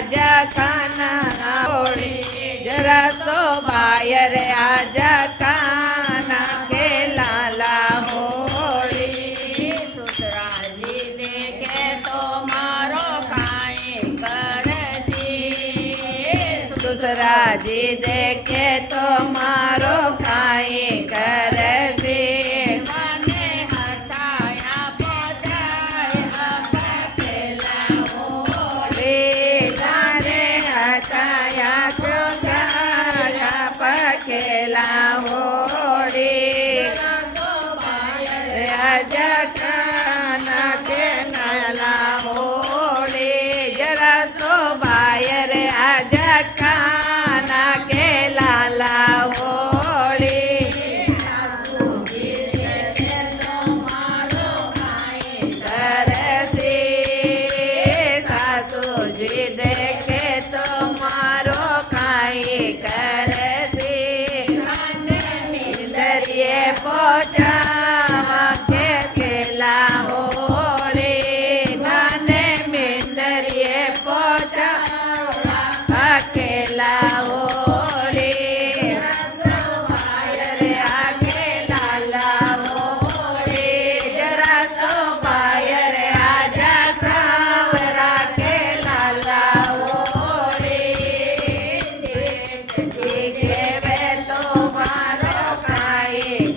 आजा खाना होली जरा तो बायर आजा खाना के लाला होली ससुराली देखे तो मारो काई करती ससुराजी देखे तो मारो काई करती पखेला होली आजा खाना के नाला होली जरा तो बायर आजा खाना के लाला होली सासू जी देखे तो मारो खाई कर पोचा के खेला होली गाने मिंदरिए पोचा अकेला होली आगे लाला होली जरा तो बायर आजा सावरा के लाला होली वे तो मारो खाई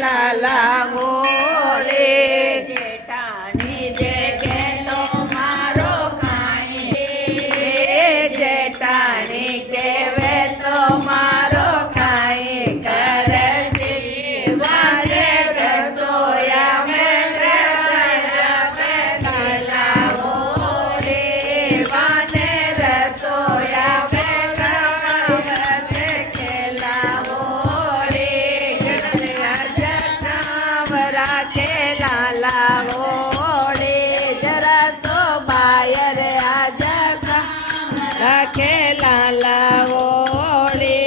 लाला बोले जेठानी देखे तो मारो खाई जेठानी के वे तो मारो खाई कर वाले रसोया में लाला बोले वाले रसोया लाला होली जरा तो बायर आजा रखे लाला होली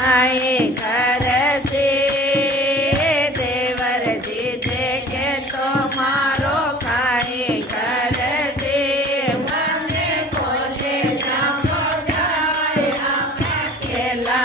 आए घर से देवर जी देखे तो मारो खाए घर से खेला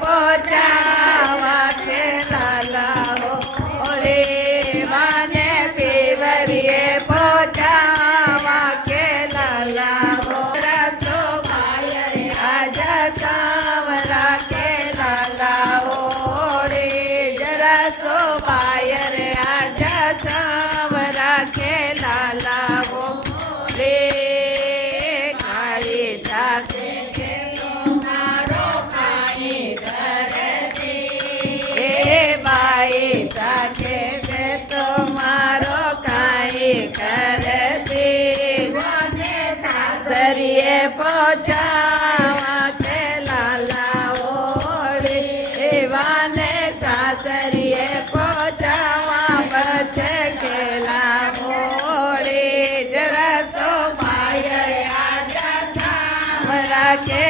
पोचावा के लाला हो रे वाने पीवरिए पोचावा के लाला हो रसो बायर आजा सावरा के लाला हो रे जरा सो बायर आजा सावरा के लाला हो रे काली जाते सासरिए पोचावा के लाला होली वाने सासरिए पोचावा बचे खेला होली जरा तो बायर आजा सावरा के